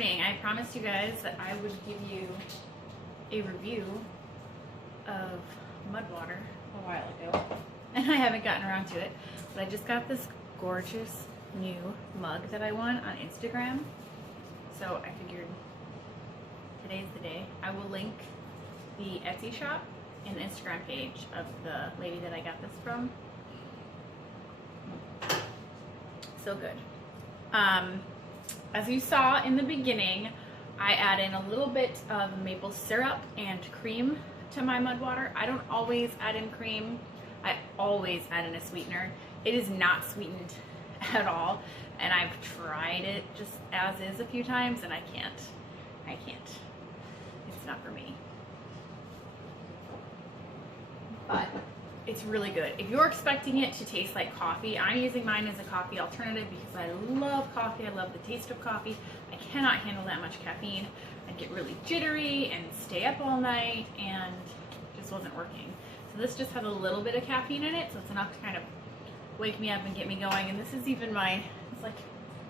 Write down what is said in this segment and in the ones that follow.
morning. I promised you guys that I would give you a review of mud water a while ago, and I haven't gotten around to it, but I just got this gorgeous new mug that I won on Instagram, so I figured today's the day. I will link the Etsy shop and the Instagram page of the lady that I got this from. So good. As you saw in the beginning, I add in a little bit of maple syrup and cream to my mud water. I don't always add in cream. I always add in a sweetener. It is not sweetened at all, and I've tried it just as is a few times, and I can't. It's not for me. But it's really good. If you're expecting it to taste like coffee, I'm using mine as a coffee alternative because I love coffee. I love the taste of coffee. I cannot handle that much caffeine. I'd get really jittery and stay up all night, and it just wasn't working. So this just has a little bit of caffeine in it, so it's enough to kind of wake me up and get me going. And this is even it's like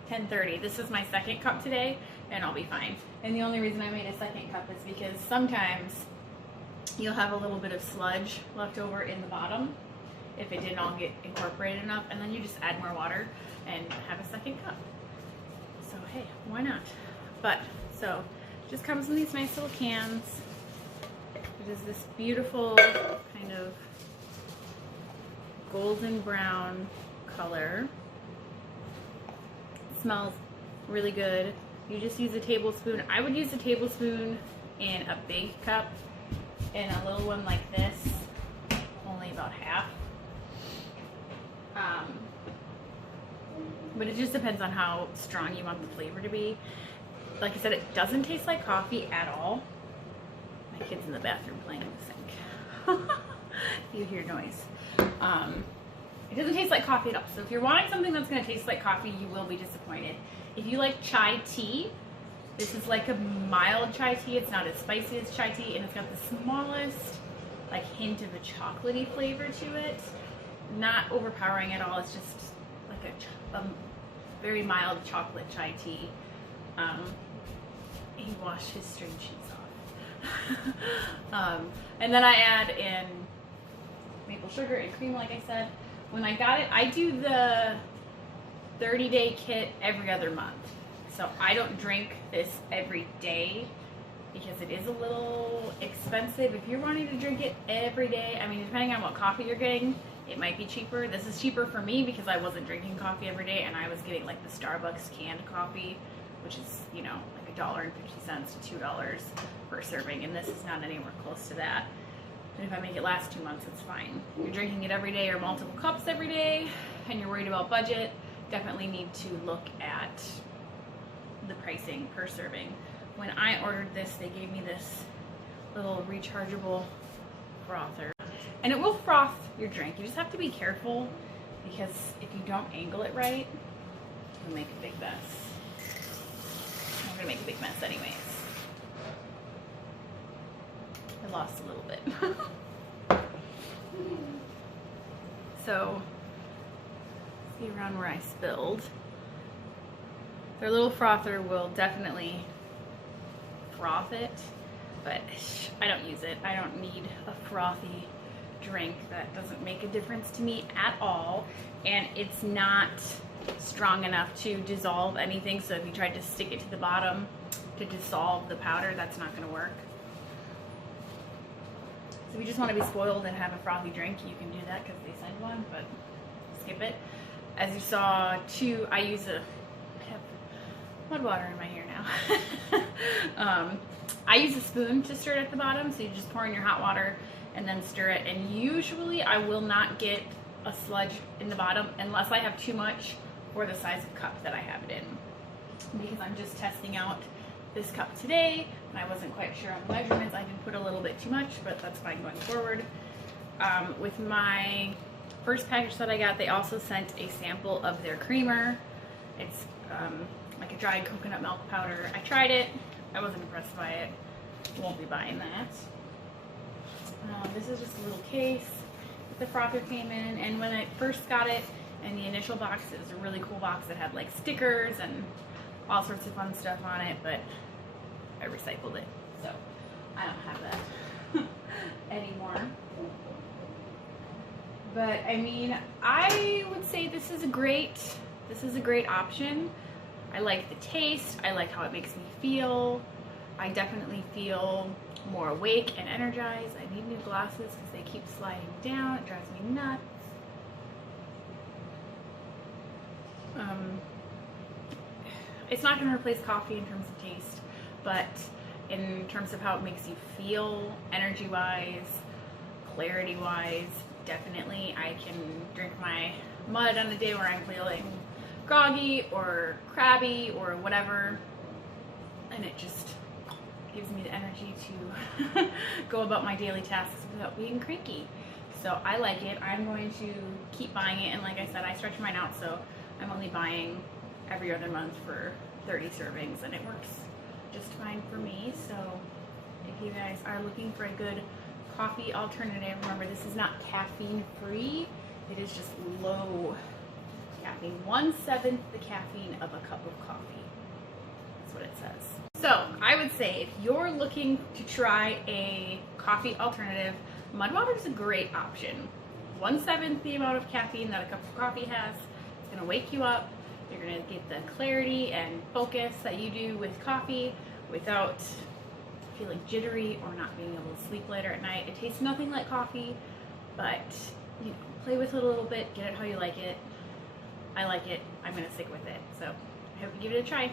10:30. This is my second cup today, and I'll be fine. And the only reason I made a second cup is because sometimes you'll have a little bit of sludge left over in the bottom if it didn't all get incorporated enough, and then you just add more water and have a second cup. So hey, why not? But so it just comes in these nice little cans. It is this beautiful kind of golden brown color. It smells really good. You just use a tablespoon. I would use a tablespoon in a big cup. In a little one like this, only about half. But it just depends on how strong you want the flavor to be. Like I said, it doesn't taste like coffee at all. My kid's in the bathroom playing with the sink. You hear noise. It doesn't taste like coffee at all. So if you're wanting something that's going to taste like coffee, you will be disappointed. If you like chai tea, this is like a mild chai tea. It's not as spicy as chai tea, and it's got the smallest like hint of a chocolatey flavor to it. Not overpowering at all. It's just like a very mild chocolate chai tea. He washed his string cheese off. And then I add in maple sugar and cream, like I said. When I got it, I do the 30-day kit every other month. So I don't drink this every day because it is a little expensive. If you're wanting to drink it every day, I mean, depending on what coffee you're getting, it might be cheaper. This is cheaper for me because I wasn't drinking coffee every day, and I was getting like the Starbucks canned coffee, which is, you know, like $1.50 to $2 per serving, and this is not anywhere close to that. And if I make it last 2 months, it's fine. If you're drinking it every day or multiple cups every day, and you're worried about budget, definitely need to look at the pricing per serving. When I ordered this, they gave me this little rechargeable frother, and it will froth your drink. You just have to be careful because if you don't angle it right, you'll make a big mess. I'm gonna make a big mess anyways. I lost a little bit. So see around where I spilled. Their little frother will definitely froth it, but I don't use it. I don't need a frothy drink. That doesn't make a difference to me at all, and it's not strong enough to dissolve anything, so if you tried to stick it to the bottom to dissolve the powder, that's not going to work. So if you just want to be spoiled and have a frothy drink, you can do that because they send one, but skip it. As you saw, too, I have mud water in my hair now. I use a spoon to stir it at the bottom, so you just pour in your hot water and then stir it, and usually I will not get a sludge in the bottom unless I have too much for the size of cup that I have it in, because I'm just testing out this cup today and I wasn't quite sure on the measurements. I did put a little bit too much, but that's fine going forward. With my first package that I got, they also sent a sample of their creamer. It's like a dried coconut milk powder. I tried it. I wasn't impressed by it. Won't be buying that. This is just a little case that the frother came in, and when I first got it in the initial box, it was a really cool box that had like stickers and all sorts of fun stuff on it, but I recycled it, so I don't have that anymore. But I mean, I would say this is a great option. I like the taste, I like how it makes me feel. I definitely feel more awake and energized. I need new glasses because they keep sliding down. It drives me nuts. It's not going to replace coffee in terms of taste, but in terms of how it makes you feel, energy-wise, clarity-wise, definitely I can drink my mud on a day where I'm feeling groggy or crabby or whatever, and it just gives me the energy to go about my daily tasks without being cranky. So I like it. I'm going to keep buying it, and like I said, I stretch mine out, so I'm only buying every other month for 30 servings, and it works just fine for me. So if you guys are looking for a good coffee alternative, remember this is not caffeine free, it is just low caffeine, 1/7 the caffeine of a cup of coffee. That's what it says. So I would say if you're looking to try a coffee alternative, mud water is a great option. 1/7 the amount of caffeine that a cup of coffee has. It's going to wake you up. You're going to get the clarity and focus that you do with coffee without feeling jittery or not being able to sleep later at night. It tastes nothing like coffee, but you know, play with it a little bit, get it how you like it. I like it. I'm going to stick with it. So I hope you give it a try.